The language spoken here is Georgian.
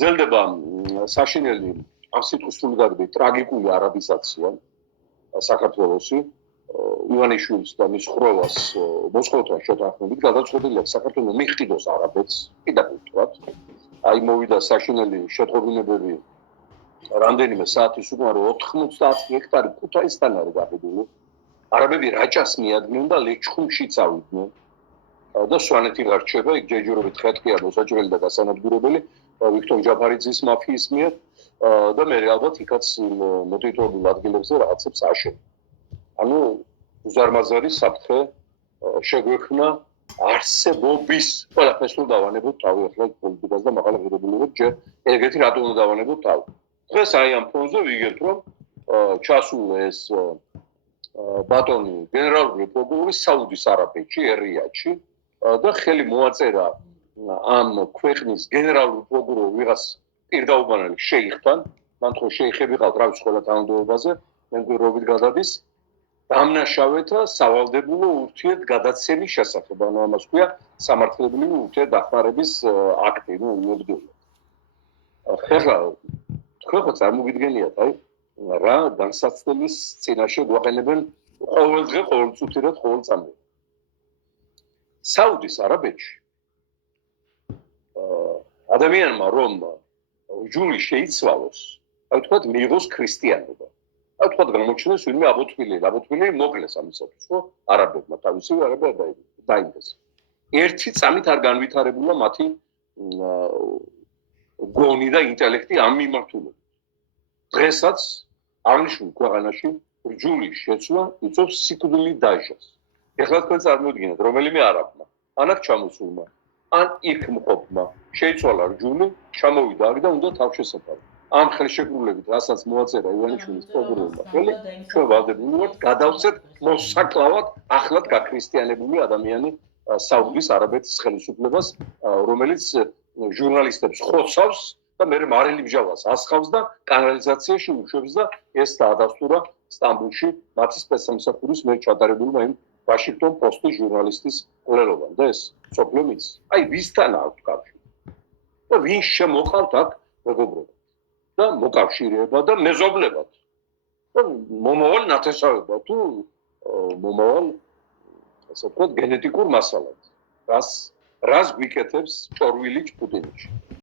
გრძელდება საშინელი ამ სიტყვის სრულგადები ტრაგიკული არაბიზაცია საქართველოსი ივანიშვილის და მის ხროვას მოსკოვთან შეთანხმებით გადაწყვეტილია საქართველოს მიჰყიდოს არაბეთს პირდაპირ ვთქვათ აი მოვიდა საშინელი შეტყობინებები რამდენიმე საათის უკან 90 ჰექტარი ქუთაისთან არის გაყიდული არაბები რაჭას მიადგნენ და ლეჩხუმში წავიდნენ და სვანეთი გარჩება იქ ჯერჯერობით ხეთქია მოსაჭრელი და გასანადგურებელი ვიქტორ ჯაფარიძის მაფიის მიერ და მე ალბათ იქაც მოტივირებულ ადგილებზე რაღაცებს აშენ. ანუ უზარმაზარი საფრთხე შეგვექმნა არსებობის ყველაფერს რომ დავანებოთ თავი ახლა პოლიტიკას და მაღალ ღირებულებებს ჯერ ეგეთი რატომ უნდა დავანებოთ თავი. დღეს აი ამ ფონზე ვიგებთ რომ ჩასულა ეს ბატონი გენერალური პროკურორი საუდის არაბეთში ერიადში და ხელი მოაწერა ამ ქვეყნის გენერალური პროკურორი ვიღას პირდაუბანელი შეიხთან, მან თქო შეიხები ყავთ რა ვიცი ყველა თანამდებობაზე, მემკვიდრეობით გადადის დამნაშავეთა სავალდებულო ურთიერთგადაცემის შესახებ, ანუ ამას ქვია სამართლებრივი ურთიერთდახმარების აქტი, ნუ მიუდგება. ხეხლა თქვენ ხო წარმოგიდგენიათ, აი რა განსაცდელის წინაშე გვაყენებენ ყოველ დღე ყოველწუთიურად ყოველწამი. საუდის არაბეთში ადამიანმა რომ ჯული შეიცვალოს, აი თქვათ მიიღოს ქრისტიანობა. აი თქვათ გამოჩნდეს ვინმე აბოთფილი მოკლეს ამისათვის, ხო? არაბებმა თავისი არაბები დაინდეს. ერთი წამით არ განვითარებულა მათი გონი და ინტელექტი ამ მიმართულებით. დღესაც აღნიშნულ ქვეყანაში ჯულის შეცვლა იწვევს სიკვდილით დაჟას. ეხლა თქვენ წარმოიდგინეთ, რომელიმე არაბმა, ან აქ ჩამოსულმა, ან იქ მყოფმა შეიცვალა რჯული, ჩამოვიდა აქ და უნდა თავშესაფარი. ამ ხელშეკრულებით, რასაც მოაწერა ივანიშვილის პროკურორმა, ხელი ჩვენ ვალდებული ვართ გადავწეთ მოსაკლავად ახლად გაქრისტიანებული ადამიანი საუდის არაბეთის ხელისუფლებას, რომელიც ჟურნალისტებს ხოცავს და მე მარილი მჟავას ასხავს და კანალიზაციაში უშვებს და ეს დაადასტურა სტამბულში მათი სპეცსამსახურის მიერ ჩატარებულმა იმ ვაშინგტონ პოსტის ჟურნალისტის კვლელობამ და ეს სოფლო მის. აი ვისთან აქვს კავშირი? და ვინ შემოყავთ აქ მეგობრებად და მოკავშირეება და მეზობლებად. და მომავალ ნათესავება თუ მომავალ ასე ვთქვათ გენეტიკურ მასალად. რას გვიკეთებს ჭორვილი პუტინში.